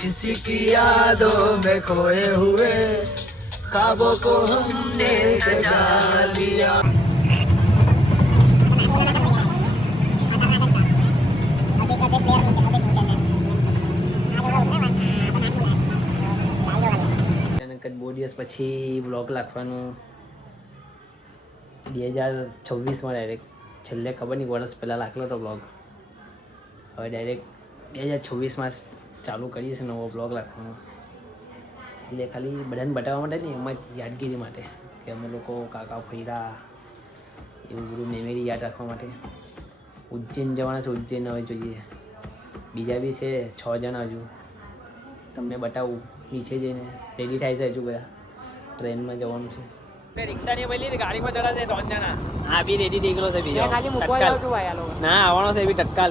किसी की यादों में खोए हुए ख्वाबों को हमने सजा लिया. બહુ દિવસ પછી વ્લોગ નાખવાનું 2026માં ડાયરેક્ટ છેલ્લે ખબર નહીં વર્ષ પહેલાં નાખલો હતો વ્લોગ. હવે ડાયરેક્ટ 2026માં ચાલુ કરીએ છીએ નવો વ્લોગ નાખવાનો. એટલે ખાલી બધાને બતાવવા માટે નહીં, એમાં યાદગીરી માટે કે અમે લોકો કાકા ફર્યા એવું બધું મેમરી યાદ રાખવા માટે. ઉજ્જૈન જવાના છે, ઉજ્જૈન હવે જોઈએ. બીજા બી છે 6 જણા હજુ, તમને બતાવું નીચે જઈને. રેડી થાય છે હજુ બધા, ટ્રેનમાં જવાનું છે. રિક્ષાની પહેલી ગાડીમાં ચડાશે 3 જણા. હા બી રેડી થઈ ગયો છે બીજો. ના આવવાનો છે એ બી તત્કાલ.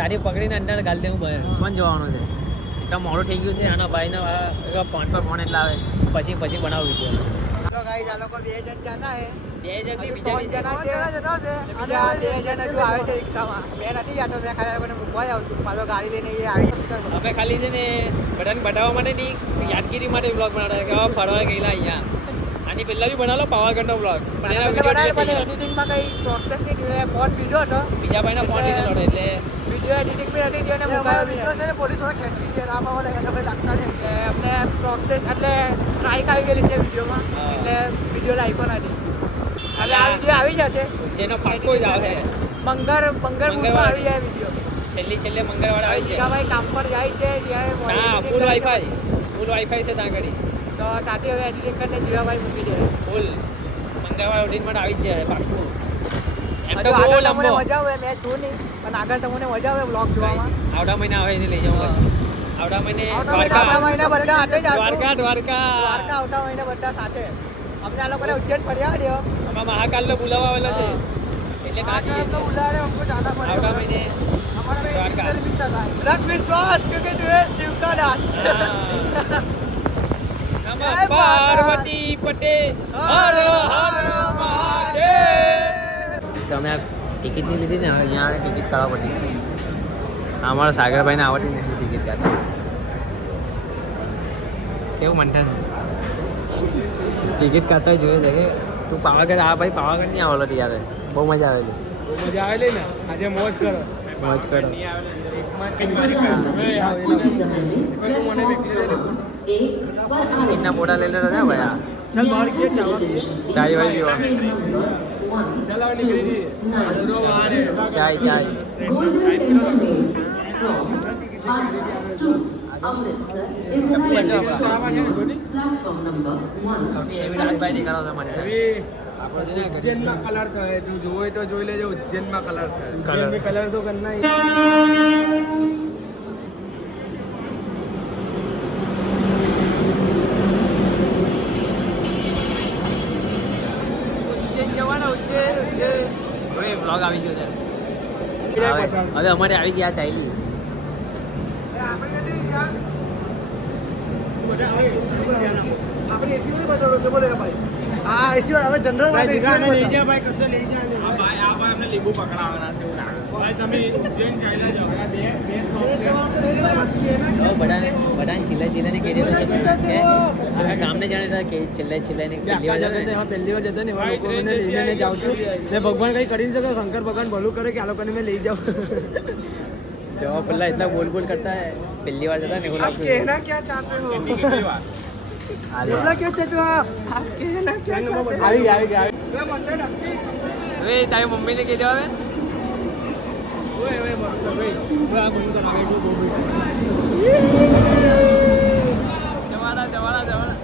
તારી પકડીને અંદર ગાલ દેવું બહાર. કોણ જવાનું છે? એકદમ મોડું થઈ ગયું છે. આના ભાઈના ફોન પર ફોન એટલે આવે પછી બનાવું વિડીયો. ગાઈસ આ લોકો 2 જણ જાના હે. 2 જણ ની બીજા 2 જણા છે. અને 2 જણ હજુ આવે છે રિક્ષામાં. મેં નથી જાતો, મેં ખાલી લોકોને મૂકવા જાઉં છું. પાછો ગાડી લઈને એ આવી. અમે ખાલી છે ને બધાને બતાવવા માટે નહીં, યાદગીરી માટે બ્લોગ બનાવતા કે ફરવા ગયેલા અહીંયા. આની પહેલા બી બનાવેલો પાવાગઢનો બ્લોગ, પણ એના વિડીયો એડિટિંગમાં કઈ પ્રોસેસ નહીં, ફોન બીજો હતો, બીજા ભાઈના ફોન લીધેલો હતો એટલે વિડીયો એડિટિંગ બી નથી થયો. અને મુકાયો વિડીયો છે ને પોલીસ વાળા ખેંચી ગયા. આમાં વાળા એને ભાઈ લાગતા નહીં એટલે અમને પ્રોસેસ એટલે સ્ટ્રાઇક આવી ગયેલી છે વિડીયોમાં, એટલે વિડીયો લાગ્યો નથી. એટલે આ વિડીયો આવી જશે, જેનો પાક્કો જ આવે. મંગળવાર આવી જાય વિડીયો. છેલ્લે મંગળવાર આવી જાય. ભાઈ કામ પર જાય છે જ્યારે ફૂલ વાઈફાઈ છે ત્યાં કરી તો તાતી હવે એડિટિંગ કરીને જીવાભાઈ મૂકી દે. ફૂલ મંગળવાર ઉઠીને માટે આવી જ જાય પાક્કું. એમ તો બહુ લંબો મજા આવે. મેં છું નહીં પણ આગળ તમને મજા આવે વ્લોગ જોવામાં. આવતા મહિના આવે એને લઈ જાઉં. આવતા મહિને દ્વારકા બધા સાથે જ દ્વારકા આવતા મહિને બધા સાથે. અમને આ લોકોને ઉજ્જૈન ફર્યા દો. આમાં મહાકાલનો બોલાવા આવેલો છે એટલે કાજી તો બોલાવે અમકો જાના પડે. આવતા મહિને દ્વારકા રખ વિશ્વાસ કે તું શિવ કા દાસ. પાર્વતી પટેલ હર હર મહાદેવ. તમે આ ટિકિટ નહીં લીધી ને, અહીંયા ટિકિટ કાઢવા પડી છે. અમારા સાગરભાઈને આવડતી નથી ટિકિટ કાઢવા. કેવું મંથન ટિકિટ કાઢતા જોયું છે કે તું પાવાગઢ આ ભાઈ પાવાગઢ નહીં આવેલો ત્યારે બહુ મજા આવે છે. બહુ મજા આવે ને આજે મોજ કરો. ટિકિટના ફોટા લઈ લેતો છે ભાઈ. ચાલ બહાર કે ચાય ભાઈ પીવા. ચાય ઉજ્જૈનમાં કલર થાય, તું જોવે તો જોઈ લેજો. ઉજ્જૈનમાં કલર થાય. કલર તો કરના બ્લોગ આવી ગયો છે. હવે અમારે આવી ગયા ચાલી. આપણે એસી વાળી બતાવો છો બોલે ભાઈ. હા એસી વાળી હવે જનરલ માટે લઈ ગયા ભાઈ. કશે લઈ ગયા આ ભાઈ અમને લીંબુ પકડાવવાના છે એવું લાગે ભાઈ. તમે ઉજ્જૈન ચાલ્યા જાઓ. બધાને ચિલ્લાને કહી દેતો છે આખા ગામને જાણે કે ચિલ્લાને પહેલી વાર જતો ને એવા લોકો મને લઈને જાઉં છું ને. ભગવાન કંઈ કરી શકે, શંકર ભગવાન ભલું કરે કે આ લોકોને મેં લઈ જાઉં. જવા પહેલા એટલા બોલ કરતા હે. પહેલી વાર જતા ને એવું લાગતું. कहना क्या चाहते हो? बोला क्या चाहते हो आप? कहना क्या चाहते हो? આવી ગયા. હવે તારી મમ્મીને કહી દેવા હવે. ઓય મસ્ત ભાઈ. આ કોણ કરાવે તો જવાના.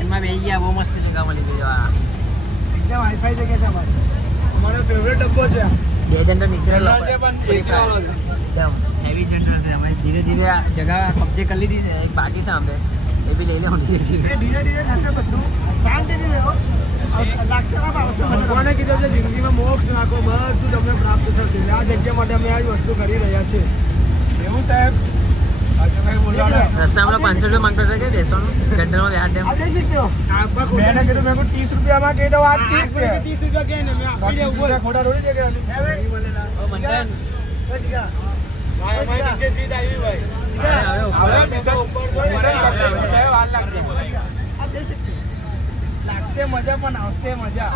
એમાં બે ગયા બહુ મસ્ત જગ્યા મળી ગઈ. એકદમ વાઈફાઈ જગ્યા છે અમારી. અમારો ફેવરેટ ડબ્બો છે. 2 જણ તો નીચે એકદમ હેવી જનરલ છે. અમે ધીરે ધીરે આ જગ્યા કબજે કરી લીધી છે. એક બાકી છે અમે એ બી લઈ લેવું. ધીરે થશે બધું. શાંતિથી રહો. ભગવાને કીધું છે જિંદગીમાં મોક્ષ નાખો, બધું તમને પ્રાપ્ત થશે. આ જગ્યા માટે અમે આ વસ્તુ કરી રહ્યા છીએ. એવું સાહેબ रस्ता में 500 रुपये मांगता था क्या बेसों जनरल में बिहार डैम आप देख सकते हो मैंने कहा मेरे को 30 रुपया में केटो आप ठीक है 30 रुपया के ने मैं आप ले ऊपर खोटा थोड़ी जगह ओ मंडन भाई नीचे सीट आई हुई भाई आप देख सकते हो लाख से मजा पण आवसे मजा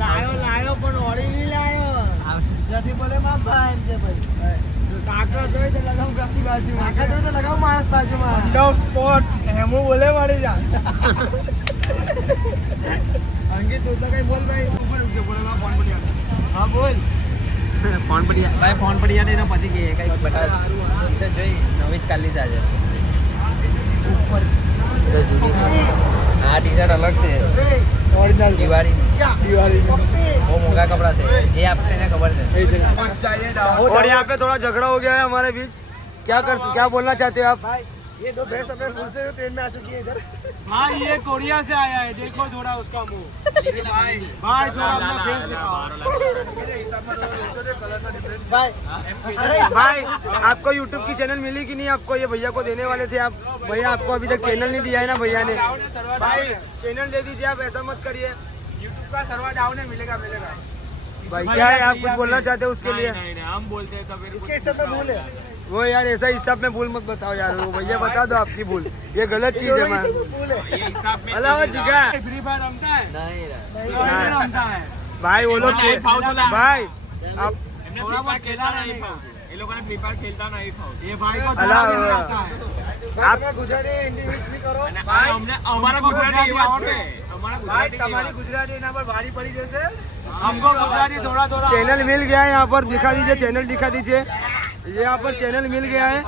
लायो पण ओडी नहीं लायो जदी बोले मां भाई एम के भाई काका જોઈ તો લગાવ ગાડી બાજુમાં કાકા જોઈ તો લગાવ માણસ બાજુમાં નો સ્પોટ હેમો બોલે મારી જા અંકિત તું તો કઈ બોલ ભાઈ ઉપર ઉઠે બોલે ના ફોન પડી હા બોલ ફોન પડી ભાઈ ફોન પડી જાય એના પછી કે કઈ બતાવ ટી-શર્ટ જોઈ નવી જ કાલી છે આજે ઉપર તો જૂની છે આ ટી-શર્ટ અલગ છે ઓરિજિનલ દિવાળીની दिवाली બહુ મોંઘા કપડા છે જે આપણને ખબર છે और यहाँ पे थोड़ा झगड़ा हो गया है हमारे बीच क्या बोलना चाहते हो आप भाई ये दो भैंस अपने फुल से ट्रेन में आ चुकी है इधर भाई ये कोरिया से आया है देखो थोड़ा उसका मुंह भाई थोड़ा अपना फेस दिखाओ भाई भाई आपको YouTube की चैनल मिली कि नहीं आपको ये भैया को देने वाले थे आप भैया आपको अभी तक चैनल नहीं दिया है ना भैया ने भाई चैनल दे दीजिए आप ऐसा मत करिए YouTube का सर्वर डाउन है मिलेगा भाई क्या है आप कुछ बोलना चाहते हो उसके लिए हम बोलते हैं कभी इसके हिसाब में भूल है वो यार ऐसा हिसाब में भूल मत बताओ यार वो भैया बता दो आपकी भूल ये गलत चीज है मैं भूल है ये हिसाब में अला जिगा फ्री फायर रमता है નહીં नहीं रमता है भाई वो लोग नहीं, फाउल तो ला। भाई आप એમને थोड़ा बहुत खेला नहीं फाउल ये लोगों ने फ्री फायर खेलता नहीं फाउल ये भाई को अला थोड़ा भी नहीं आता है आप गुजराती हिंदी मिक्स भी करो અને અમને અમારા ગુજરાતી એ વાત છે અમારા भाई ગુજરાતી तुम्हारी गुजराती यहाँ पर भारी पड़ी जैसे हमको गुजराती थोड़ा थोड़ा चैनल मिल गया है यहाँ पर दिखा दीजिए चैनल दिखा दीजिए ये यहाँ पर चैनल मिल गया है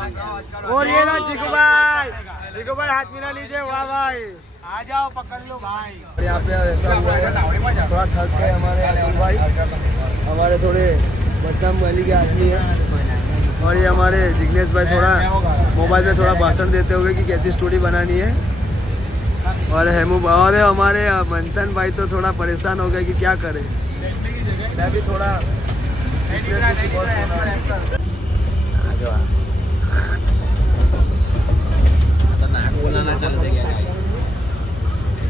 और ये ना चिकू भाई हाथ मिला लीजिए वाह भाई आ जाओ पकड़ लो भाई यहाँ पे ऐसा हुआ है थोड़ा थक गए हमारे अनिल भाई हमारे थोड़े बदनाम वाली के आदमी है और ये हमारे जिग्नेश भाई थोड़ा मोबाइल में थोड़ा भाषण देते हुए कि कैसी स्टोरी बनानी है और हेमू और हमारे मंथन भाई तो थोड़ा परेशान हो गए कि क्या करें मैं भी थोड़ा જો તો નાક બોલાના ચાલુ થઈ ગયા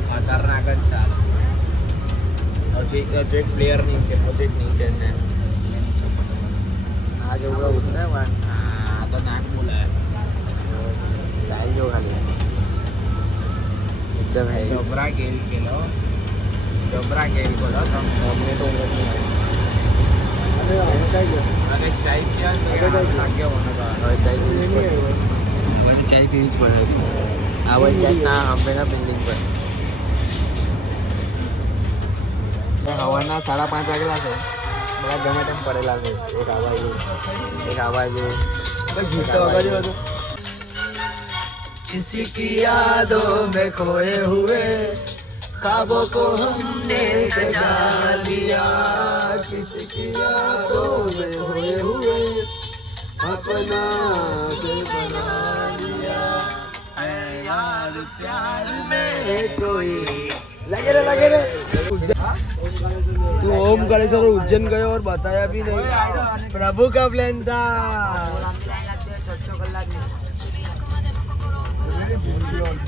ખતરનાક જ ચાલ હજી એક પ્લેયર નીચે પ્રોજેક્ટ નીચે છે આ જો ઉભો ઉતરે આ તો નાક બોલાય સ્ટાઇલ જો ખાલી એકદમ હે જબરા ગેલ બોલો તમ અમને તો ઊંઘ જ નહીં અને ચાય પીવા તો લાગ્યો મને તો હવે ચાય પીવી જ પડે મને ચાય પીવી જ પડે આ બધી જાતના હંમેશા બિલ્ડિંગ પર હવાના 5:30 વાગેલા છે બધા ગમે તેમ પડેલા છે એક આવા જેવું किसी की यादों में खोए हुए ख्वाबों को हमने सजा लिया किसी की यादों में खोए हुए अपना से बना लिया है यार प्यार में कोई लगे रे तू ओम कलेश्वर उज्जैन गए और बताया भी नहीं प्रभु का प्लान था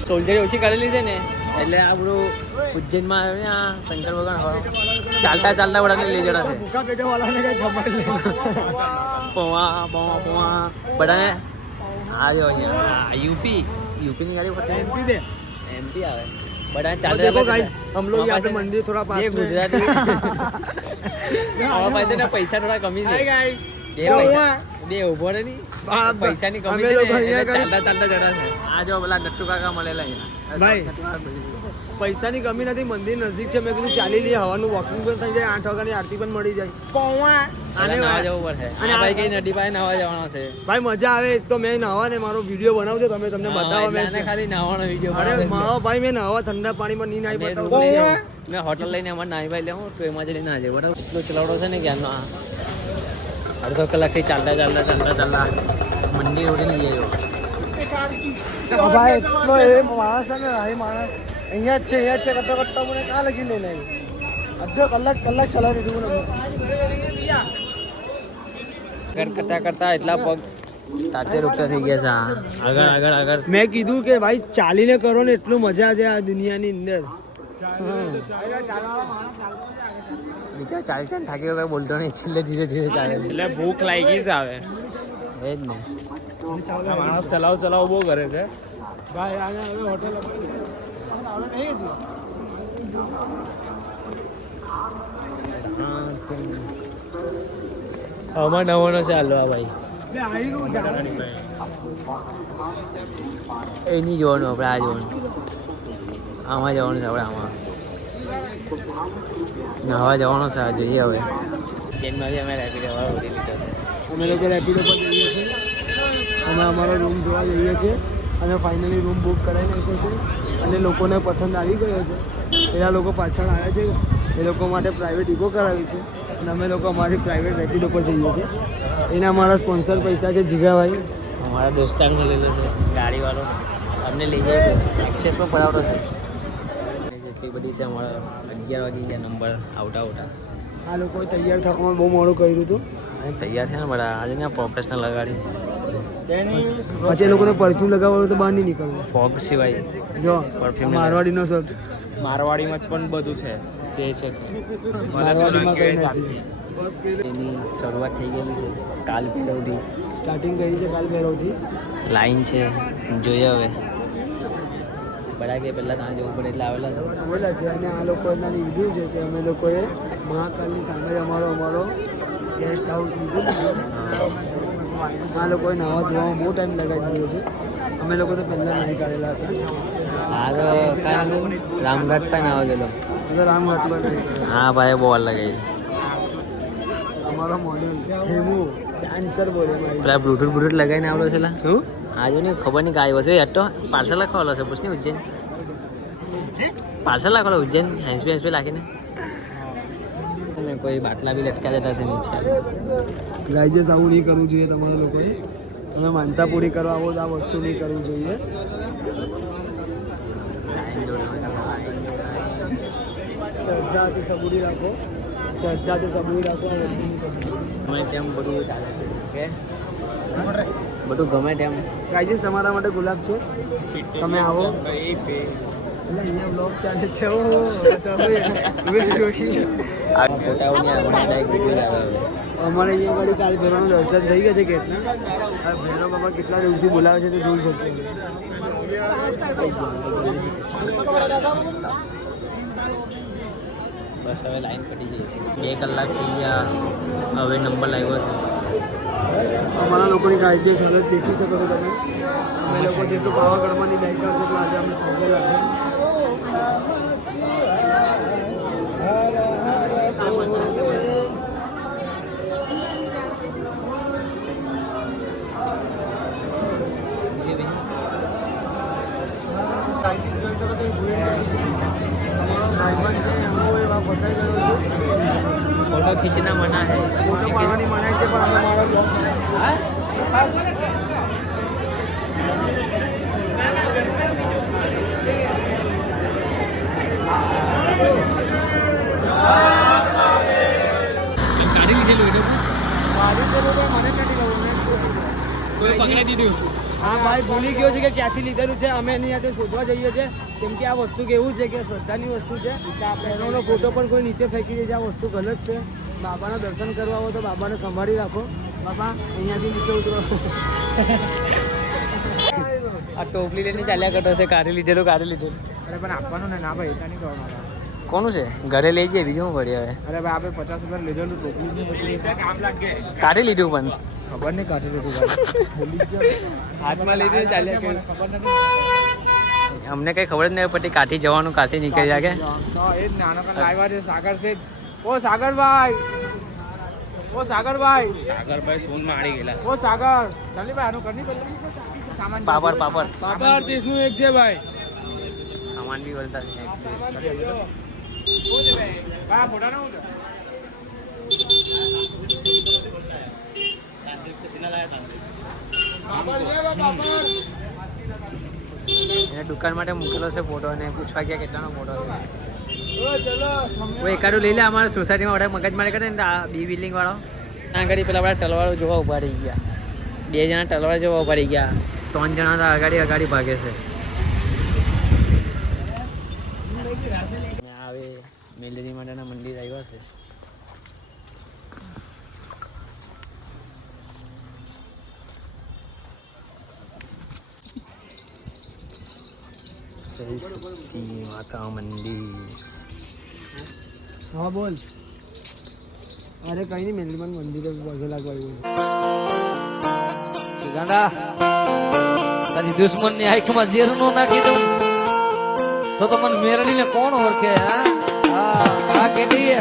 સોલ્જરી ઓછી કરેલી છે ને એટલે આપણું ઉજ્જૈનમાં આ શંકર ભગવાન ચાલતા વડાને લઈ જણા છે भूखा पेटे वाला ने क्या झपट ले પોવા બધાને આ જો અહીંયા યુપીની ગાડી ફરતી एमपी दे એમપી આવે બધાને और ચાલતા देखो गाइस हम लोग यहाँ पे मंदिर थोड़ा पास એ में ગુજરાતી આવા પાસે ને પૈસા થોડા કમી છે हाय गाइस બે પૈસા બે ઉભો રહે ની પૈસાની કમી અમે છે લોકો ને અહીંયા એટલે ચાલતા જણા છે આ જો પેલા નટ્ટુ કાકા મળેલા અહીંયા ભાઈ. પૈસાની કમી નથી મંદિર નજીક છે મેં કીધું ચાલી લઈએ હવાનું વોકિંગ પણ થઈ જાય 8 વાગ્યાની આરતી પણ મળી જાય આને નાવા જવું પડશે અને આ ભાઈ કઈ નદી પાસે નાવા જવાનો છે ભાઈ મજા આવે એક તો મેં નાવા ને મારો વિડીયો બનાવજો તમે તમને બતાવવા એટલે આને મેં ખાલી નાવાનો વિડીયો અરે મારો ભાઈ મેં નાવા ઠંડા પાણીમાં નહીં નાઈ બતાવું મેં હોટલ લઈને અમારે નાઈ ભાઈ લેવું તો એમાં જઈને ના જાય બરાબર એટલો ચલાવડો છે ને જ્ઞાનનો આ અડધો કલાકથી ચાલતા મંદિર ઉડીને જઈ આવ્યો ભાઈ એટલો એ માણસ છે ને એ માણસ અહીંયા જ છે કરતા મને કાં લગી લઈને આવ્યો અડધો કલાક ચલાવી દીધું મને કરતા એટલા પગ રૂપિયા થઈ ગયા છે હા. આગળ આગળ આગળ મેં કીધું કે ભાઈ ચાલીને કરો ને એટલું મજા છે આ દુનિયાની અંદર. બીજા ચાલી ચાલી થાકી ગયો બોલતો નહીં છેલ્લે ધીરે ધીરે ચાલે એટલે ભૂખ લાગી જ આવે એ જ ને આ માણસ ચલાવ બહુ કરે છે ભાઈ આને હવે હોટેલ આમાં નવાનો છે હાલો આ ભાઈ એ નહીં જોવાનું આપણે આ જોવાનું આમાં જવાનું છે આપણે આમાં નવા જવાનું છે આ જોઈએ હવે ટ્રેનમાં અમે રેપિડો ઉડી લીધો છે અમે લોકો રેપિડો પર જઈએ છીએ અમે અમારો રૂમ જોવા જઈએ છીએ અને ફાઇનલી રૂમ બુક કરાવી નાખ્યો છે અને લોકોને પસંદ આવી ગયો છે. એના લોકો પાછળ આવ્યા છે એ લોકો માટે પ્રાઇવેટ ઇકો કરાવી છે અને અમે લોકો અમારી પ્રાઇવેટ રેપિડો પર જઈએ છીએ. એના અમારા સ્પોન્સર પૈસા છે જીગાભાઈ. અમારા દોસ્તારને લીધો છે ગાડીવાળો અમને લઈ જાય છે એક્સેસમાં પડાવતો છે એટલી બધી છે અમારા 11 વાગી ગયા નંબર આવતા આ લોકોએ તૈયાર થવામાં બહુ મોડું કર્યું હતું. તૈયાર છે ને બધા આજે ને પ્રોફેશનલ લગાડી પછી એ લોકોને પરફ્યુમ લગાવવાનું તો બહાર નહીં નીકળવું. ફોગ સિવાય જો Perfume મારવાડીનો શર્ટ મારવાડીમાં જ પણ બધું છે જે છે મારવાડીમાં કંઈ નથી. એની શરૂઆત થઈ ગયેલી છે કાલ પહેરવથી સ્ટાર્ટિંગ કરી છે કાલ ભૈરવથી. લાઈન છે જોઈએ હવે બધા કે પહેલાં ત્યાં જવું પડે એટલે આવેલા છે આવેલા છે અને આ લોકો એના લીધું છે કે અમે લોકોએ મહાકાલની સામે અમારો ગેસ્ટ હાઉસ લીધું છે. આ લોકોએ નાવા ધોવામાં બહુ ટાઈમ લગાવી દીધો છે. અમે લોકો તો પહેલાં નહીં કાઢેલા હતા. આ તો કાંઈ રામઘાટ પણ આવવા ગયેલો અમે તો રામઘાટમાં નહીં. હા ભાઈ બહુ વાર લગાવી અમારો મોડેલ હેમુ ડાન્સર બોલે મારી. પેલા બ્લૂટૂથ લગાવીને આવડો છે લા શું આજુ નહીં ખબર નહીં કાંઈ વસ્તુ યાર તો પાર્સલ લખવાલો છે પૂછ ને ઉજ્જૈન પાર્સલ લખવાલો ઉજ્જૈન હેન્સપી રાખીને અને કોઈ બાટલા બી લટકા જતા છે નીચે ગાઈજેસ આવું નહીં કરવું જોઈએ તમારા લોકોએ. તમે માનતા પૂરી કરવા આવો તો આ વસ્તુ નહીં કરવી જોઈએ. શ્રદ્ધાથી સબૂરી રાખો આ વસ્તુ નહીં કરવી. ગમે તેમ બધું ચાલે છે કે બધું ગમે તેમ ગાઈજેસ તમારા માટે ગુલાબ છે તમે આવો. એટલે અહીંયા બ્લોગ ચાલે છે તમે જોઈ. આ ફોટાઓની આપણે એક વિડીયો આવે અમારે અહીંયા આગળ કાલ ભૈરવનું દર્શન થઈ ગયા છે ગેટના. આ ભૈરવ બાબા કેટલા દિવસથી બોલાવે છે તે જોઈ શકીએ. બસ હવે લાઈન પડી ગઈ છે 2 કલાક થઈ ગયા હવે નંબર લાગ્યો છે અમારા લોકોની ગાઈજેસ હાલત દેખી શકો છો તમે. અમે લોકો જેટલું પાવાગઢમાંની બાઇકર છે એટલું આજે અમે થાકેલા છે. ભાઈબંધ છે એમાં એવા ફસાઈ ગયો છે. ફોટો ખીંચના મના હે ફોટો પાડવાની મનાય છે પણ અમે મારો બ્લોગ પકડી દીધું હા ભાઈ ભૂલી ગયો છે કે ક્યાંથી લીધેલું છે. અમે એની સાથે શોધવા જઈએ છીએ કેમ કે આ વસ્તુ કેવું છે કે શ્રદ્ધાની વસ્તુ છે. એનો ફોટો પણ કોઈ નીચે ફેંકી દે છે. આ વસ્તુ ગલત છે. બાબાના દર્શન કરવા આવો તો બાબાને સંભાળી રાખો. બાબા અહીંયાથી નીચે ઉતરો. આ ટોપલી લઈને ચાલ્યા કરતો છે કાઢી લીધેલું અરે પણ આપવાનું ને ના ભાઈ નહીં કરવાનું. કોનું છે ઘરે લઈ જઈએ બીજું શું પડી હવે અરે ભાઈ આપણે 50 રૂપિયા લીધેલું ટોપલી કામ લાગે કાઢી લીધું પણ ખબર નહીં કાઢી લીધું હાથમાં લઈને ચાલ્યા કે ખબર નથી અમને કઈ ખબર જ નહીં પડી કાઠી જવાનું કાઠી નીકળી જાય કે એ જ નાનો કન લાવ્યા છે સાગર છે. ઓ સાગરભાઈ સાગરભાઈ સોન મારી ગયેલા ઓ સાગર ચાલી ભાઈ આનું કરની પેલા સામાન પાપડ પાપડ 30 નું એક છે ભાઈ સામાન બી વળતા છે બા ફોટા ના હું એને દુકાન માટે મૂકેલો છે ફોટો અને પૂછવા ગયા કેટલાનો ફોટો છે કોઈ એકાડું લઈ લે. અમારા સોસાયટીમાં બધા મગજ મારી કરે ને આ બી બિલ્ડિંગ વાળો ત્યાં આગળ પેલા બધા ટલવાળો જોવા ઉભા રહી ગયા. બે જણા તલવાર જેવા પડી ગયા, 3 જણા તો અગાડી ભાગે છે. આવે મેલેરી માટેના મંદિર આવ્યા છે. સરસ્વતી માતા મંદિર. હા બોલ. અરે કઈ નહીં, મેલડીમાં મંદિર પગે લાગવા ગાંડા તારી દુશ્મન ની આંખમાં ઝેર નો નાખી દઉં તો મને મેરડીને કોણ ઓળખે? હા કેટલી